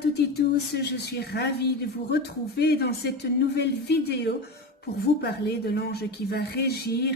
toutes et tous, je suis ravie de vous retrouver dans cette nouvelle vidéo pour vous parler de l'ange qui va régir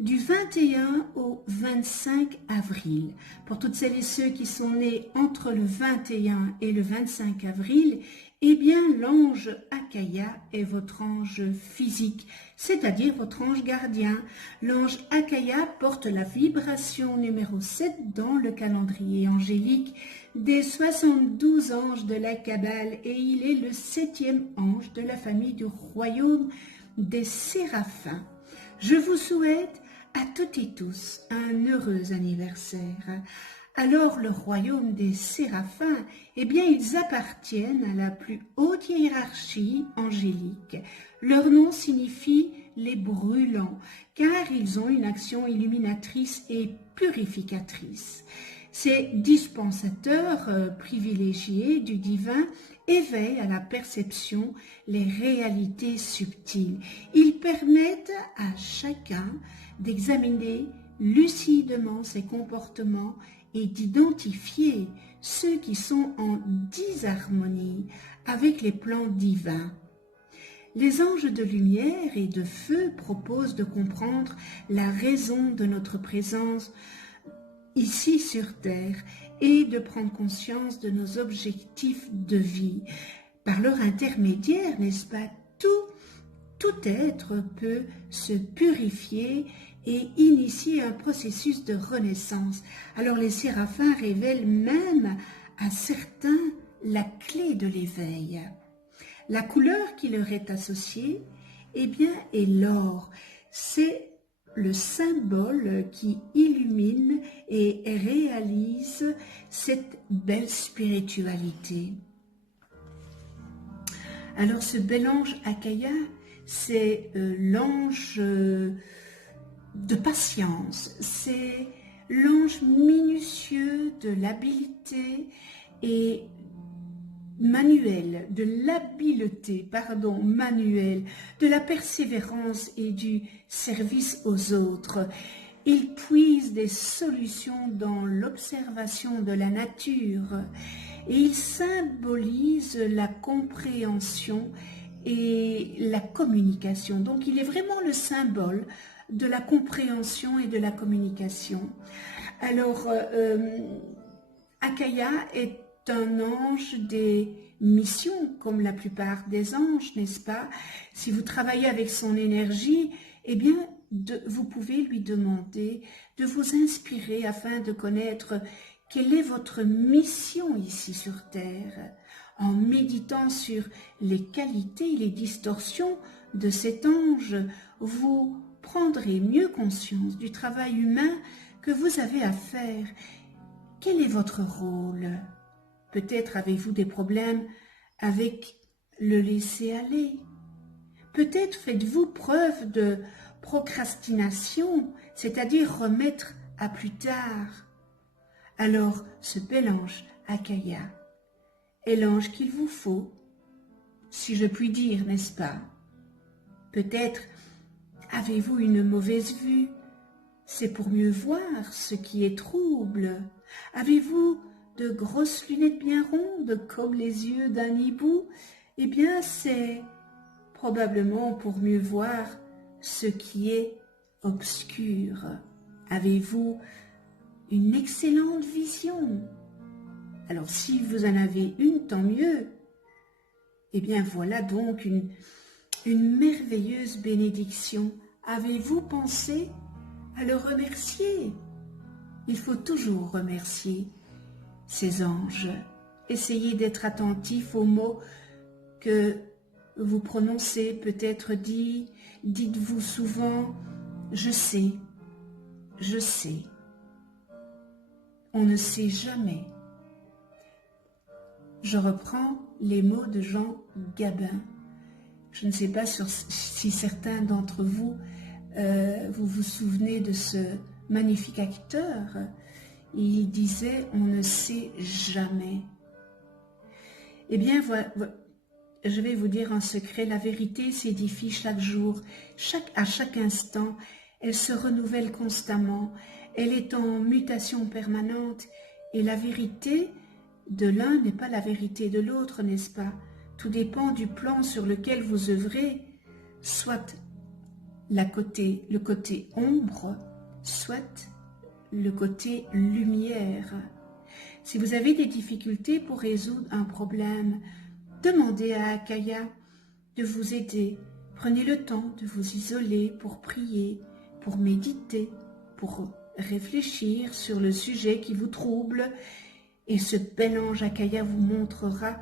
du 21 au 25 avril. Pour toutes celles et ceux qui sont nés entre le 21 et le 25 avril, eh bien l'ange Akaya est votre ange physique, c'est-à-dire votre ange gardien. L'ange Akaya porte la vibration numéro 7 dans le calendrier angélique des 72 anges de la Kabbale et il est le 7e ange de la famille du royaume des Séraphins. Je vous souhaite à toutes et tous un heureux anniversaire. Alors le royaume des Séraphins, eh bien ils appartiennent à la plus haute hiérarchie angélique. Leur nom signifie les brûlants, car ils ont une action illuminatrice et purificatrice. Ces dispensateurs privilégiés du divin éveillent à la perception les réalités subtiles. Ils permettent à chacun d'examiner lucidement ses comportements et d'identifier ceux qui sont en disharmonie avec les plans divins. Les anges de lumière et de feu proposent de comprendre la raison de notre présence ici sur Terre et de prendre conscience de nos objectifs de vie. Par leur intermédiaire, n'est-ce pas, tout être peut se purifier et initier un processus de renaissance. Alors les séraphins révèlent même à certains la clé de l'éveil. La couleur qui leur est associée, eh bien, est l'or. C'est le symbole qui illumine et réalise cette belle spiritualité. Alors ce bel ange Akaya, c'est l'ange de patience, c'est l'ange minutieux de l'habileté et manuelle, de la persévérance et du service aux autres. Il puise des solutions dans l'observation de la nature et il symbolise la compréhension et la communication. Donc il est vraiment le symbole de la compréhension et de la communication. Alors Akaya est un ange des missions, comme la plupart des anges, n'est-ce pas? Si vous travaillez avec son énergie, eh bien, vous pouvez lui demander de vous inspirer afin de connaître quelle est votre mission ici sur Terre. En méditant sur les qualités et les distorsions de cet ange, vous prendrez mieux conscience du travail humain que vous avez à faire. Quel est votre rôle? Peut-être avez-vous des problèmes avec le laisser-aller. Peut-être faites-vous preuve de procrastination, c'est-à-dire remettre à plus tard. Alors, ce bel ange Akaya est l'ange qu'il vous faut, si je puis dire, n'est-ce pas? Peut-être avez-vous une mauvaise vue, c'est pour mieux voir ce qui est trouble. Avez-vous de grosses lunettes bien rondes comme les yeux d'un hibou? Eh bien, c'est probablement pour mieux voir ce qui est obscur. Avez-vous une excellente vision? Alors, si vous en avez une, tant mieux. Eh bien, voilà donc une merveilleuse bénédiction. Avez-vous pensé à le remercier? Il faut toujours remercier ces anges. Essayez d'être attentif aux mots que vous prononcez. Peut-être dites-vous souvent « je sais ». On ne sait jamais. Je reprends les mots de Jean Gabin. Je ne sais pas si certains d'entre vous, vous vous souvenez de ce magnifique acteur. Il disait « on ne sait jamais ». Eh bien, je vais vous dire un secret, la vérité s'édifie chaque jour, à chaque instant, elle se renouvelle constamment, elle est en mutation permanente et la vérité de l'un n'est pas la vérité de l'autre, n'est-ce pas? Tout dépend du plan sur lequel vous œuvrez, soit le côté ombre, soit le côté lumière. Si vous avez des difficultés pour résoudre un problème, demandez à Akaya de vous aider. Prenez le temps de vous isoler pour prier, pour méditer, pour réfléchir sur le sujet qui vous trouble. Et ce bel ange Akaya vous montrera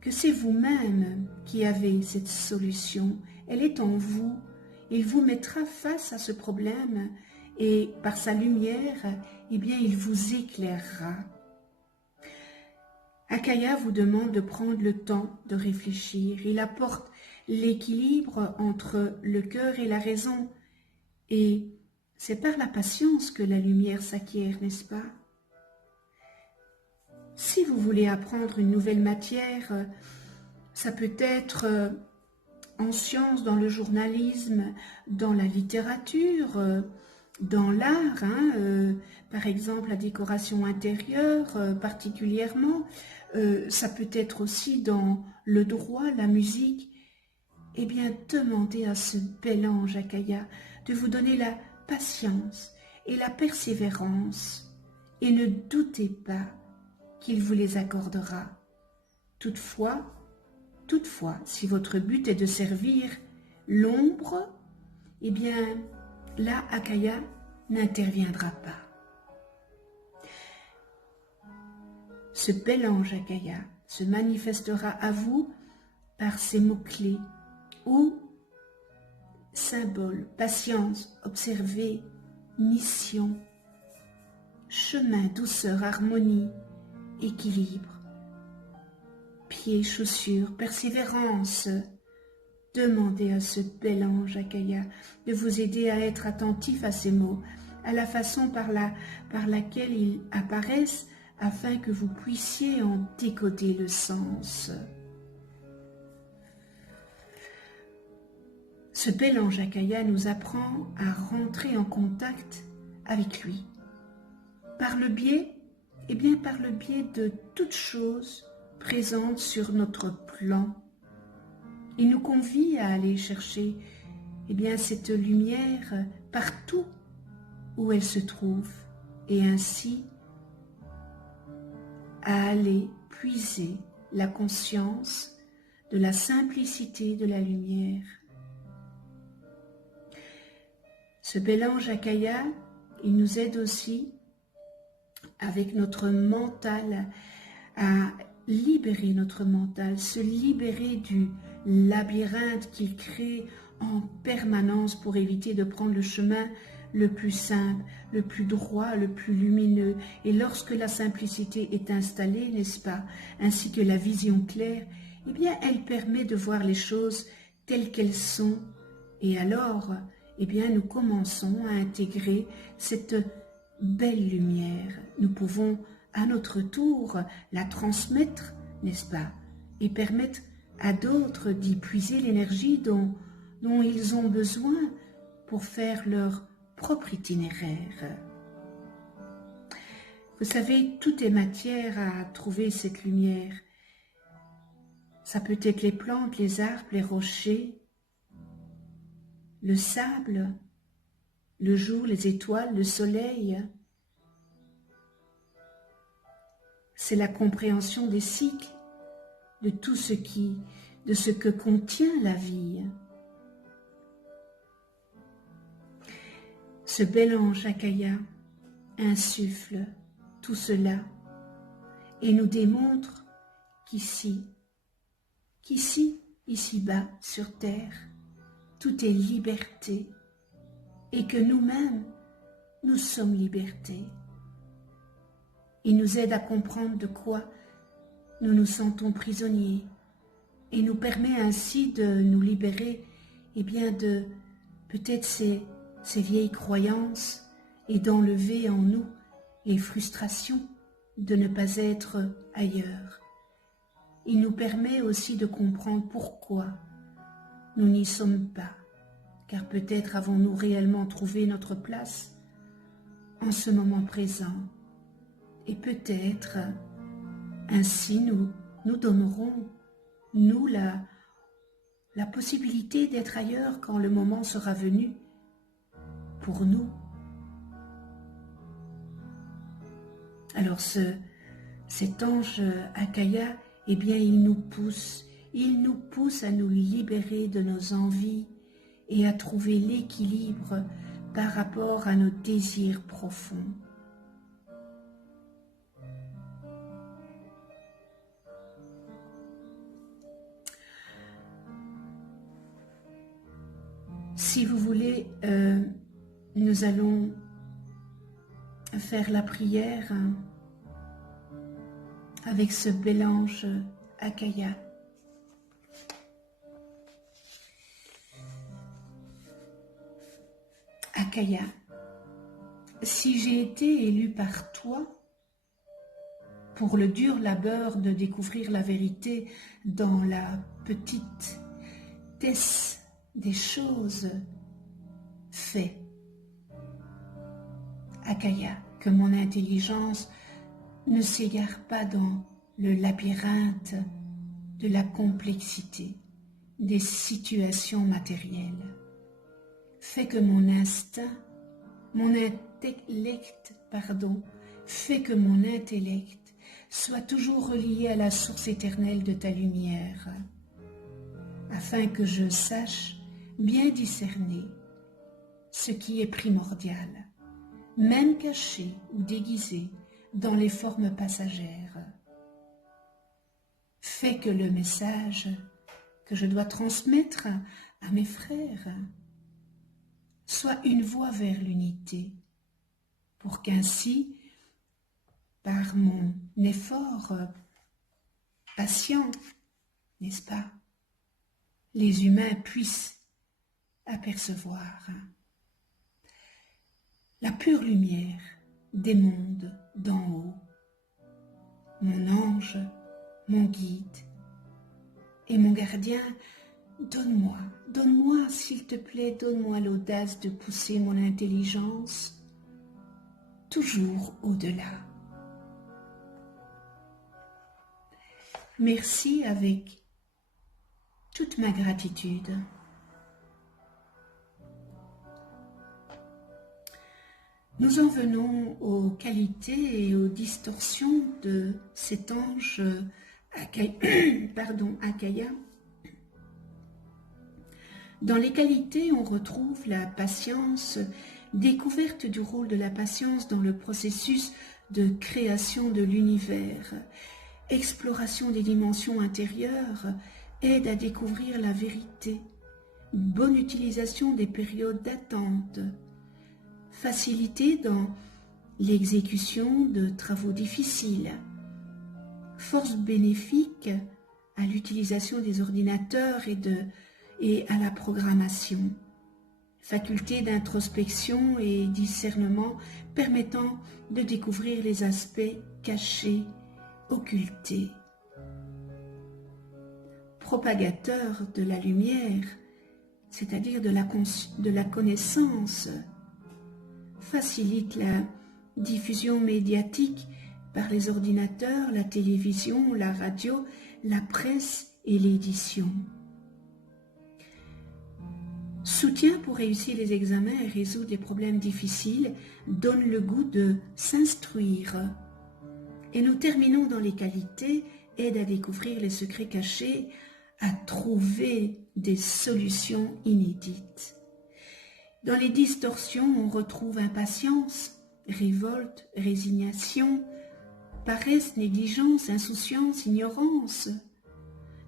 que c'est vous-même qui avez cette solution. Elle est en vous. Il vous mettra face à ce problème et par sa lumière, eh bien, il vous éclairera. Akaya vous demande de prendre le temps de réfléchir. Il apporte l'équilibre entre le cœur et la raison. Et c'est par la patience que la lumière s'acquiert, n'est-ce pas? Si vous voulez apprendre une nouvelle matière, ça peut être en sciences, dans le journalisme, dans la littérature, dans l'art, par exemple la décoration intérieure particulièrement, ça peut être aussi dans le droit, la musique. Eh bien, demandez à ce bel ange Akaya de vous donner la patience et la persévérance et ne doutez pas qu'il vous les accordera. Toutefois, si votre but est de servir l'ombre, eh bien, là, Akaya n'interviendra pas. Ce bel ange Akaya se manifestera à vous par ces mots-clés ou symboles: patience, observer, mission, chemin, douceur, harmonie, équilibre, pieds, chaussures, persévérance. Demandez à ce bel ange Akaya de vous aider à être attentif à ces mots, à la façon par laquelle ils apparaissent, afin que vous puissiez en décoder le sens. Ce bel ange Akaya nous apprend à rentrer en contact avec lui. Par le biais de toutes choses présentes sur notre plan. Il nous convie à aller chercher cette lumière partout où elle se trouve et ainsi à aller puiser la conscience de la simplicité de la lumière. Ce bel ange Akaya, il nous aide aussi avec notre mental à libérer notre mental, se libérer du labyrinthe qu'il crée en permanence pour éviter de prendre le chemin le plus simple, le plus droit, le plus lumineux. Et lorsque la simplicité est installée, n'est-ce pas, ainsi que la vision claire, eh bien, elle permet de voir les choses telles qu'elles sont. Et alors, eh bien, nous commençons à intégrer cette belle lumière. Nous pouvons à notre tour la transmettre, n'est-ce pas, et permettre à d'autres d'y puiser l'énergie dont ils ont besoin pour faire leur propre itinéraire. Vous savez, tout est matière à trouver cette lumière. Ça peut être les plantes, les arbres, les rochers, le sable, le jour, les étoiles, le soleil. C'est la compréhension des cycles, de tout ce que contient la vie. Ce bel ange Akaya insuffle tout cela et nous démontre ici-bas sur terre, tout est liberté et que nous-mêmes, nous sommes liberté. Il nous aide à comprendre de quoi nous nous sentons prisonniers et nous permet ainsi de nous libérer de peut-être ces vieilles croyances et d'enlever en nous les frustrations de ne pas être ailleurs. Il nous permet aussi de comprendre pourquoi nous n'y sommes pas, car peut-être avons-nous réellement trouvé notre place en ce moment présent. Et peut-être Ainsi, nous donnerons, nous, la possibilité d'être ailleurs quand le moment sera venu pour nous. Alors cet ange Akaya, eh bien, il nous pousse à nous libérer de nos envies et à trouver l'équilibre par rapport à nos désirs profonds. Si vous voulez, nous allons faire la prière avec ce bel ange Akaya. Akaya, si j'ai été élu par toi pour le dur labeur de découvrir la vérité dans la petitesse des choses, fais, Akaya, que mon intelligence ne s'égare pas dans le labyrinthe de la complexité des situations matérielles. Fais que mon intellect, fais que mon intellect soit toujours relié à la source éternelle de ta lumière, afin que je sache bien discerner ce qui est primordial, même caché ou déguisé dans les formes passagères. Fais que le message que je dois transmettre à mes frères soit une voie vers l'unité, pour qu'ainsi, par mon effort patient, n'est-ce pas, les humains puissent apercevoir la pure lumière des mondes d'en haut. Mon ange, mon guide et mon gardien, donne-moi, s'il te plaît, donne-moi l'audace de pousser mon intelligence toujours au-delà. Merci avec toute ma gratitude. Nous en venons aux qualités et aux distorsions de cet ange Akaya. Dans les qualités, on retrouve la patience, découverte du rôle de la patience dans le processus de création de l'univers, exploration des dimensions intérieures, aide à découvrir la vérité, bonne utilisation des périodes d'attente, facilité dans l'exécution de travaux difficiles, force bénéfique à l'utilisation des ordinateurs et à la programmation, faculté d'introspection et discernement permettant de découvrir les aspects cachés, occultés, propagateur de la lumière, c'est-à-dire de la connaissance, facilite la diffusion médiatique par les ordinateurs, la télévision, la radio, la presse et l'édition. Soutien pour réussir les examens et résoudre les problèmes difficiles, donne le goût de s'instruire. Et nous terminons dans les qualités, aide à découvrir les secrets cachés, à trouver des solutions inédites. Dans les distorsions, on retrouve impatience, révolte, résignation, paresse, négligence, insouciance, ignorance,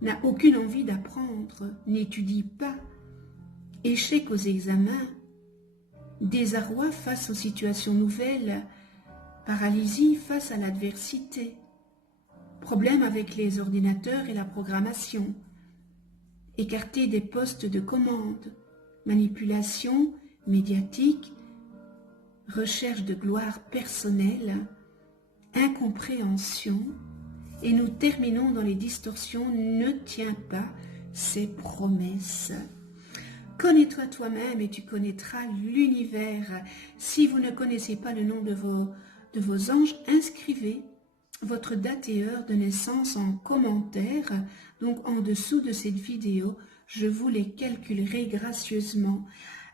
n'a aucune envie d'apprendre, n'étudie pas, échec aux examens, désarroi face aux situations nouvelles, paralysie face à l'adversité, problème avec les ordinateurs et la programmation, écarté des postes de commande, manipulation médiatique, recherche de gloire personnelle, incompréhension, et nous terminons dans les distorsions, ne tiens pas ses promesses. Connais-toi toi-même et tu connaîtras l'univers. Si vous ne connaissez pas le nom de vos anges, inscrivez votre date et heure de naissance en commentaire, donc en dessous de cette vidéo. Je vous les calculerai gracieusement.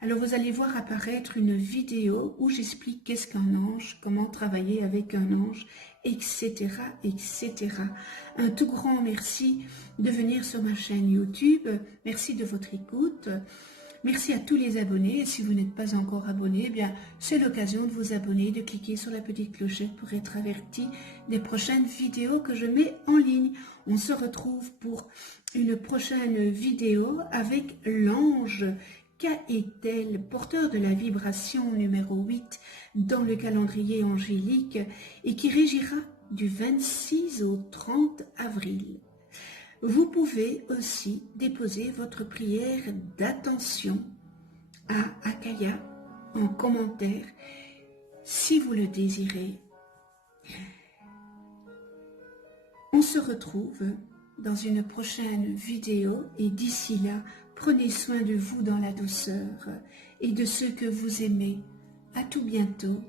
Alors vous allez voir apparaître une vidéo où j'explique qu'est-ce qu'un ange, comment travailler avec un ange, etc., etc. Un tout grand merci de venir sur ma chaîne YouTube. Merci de votre écoute. Merci à tous les abonnés. Et si vous n'êtes pas encore abonné, eh bien c'est l'occasion de vous abonner, de cliquer sur la petite clochette pour être averti des prochaines vidéos que je mets en ligne. On se retrouve pour une prochaine vidéo avec l'ange Caëtel, porteur de la vibration numéro 8 dans le calendrier angélique et qui régira du 26 au 30 avril. Vous pouvez aussi déposer votre prière d'attention à Akaya en commentaire si vous le désirez. On se retrouve dans une prochaine vidéo et d'ici là, prenez soin de vous dans la douceur et de ceux que vous aimez. À tout bientôt.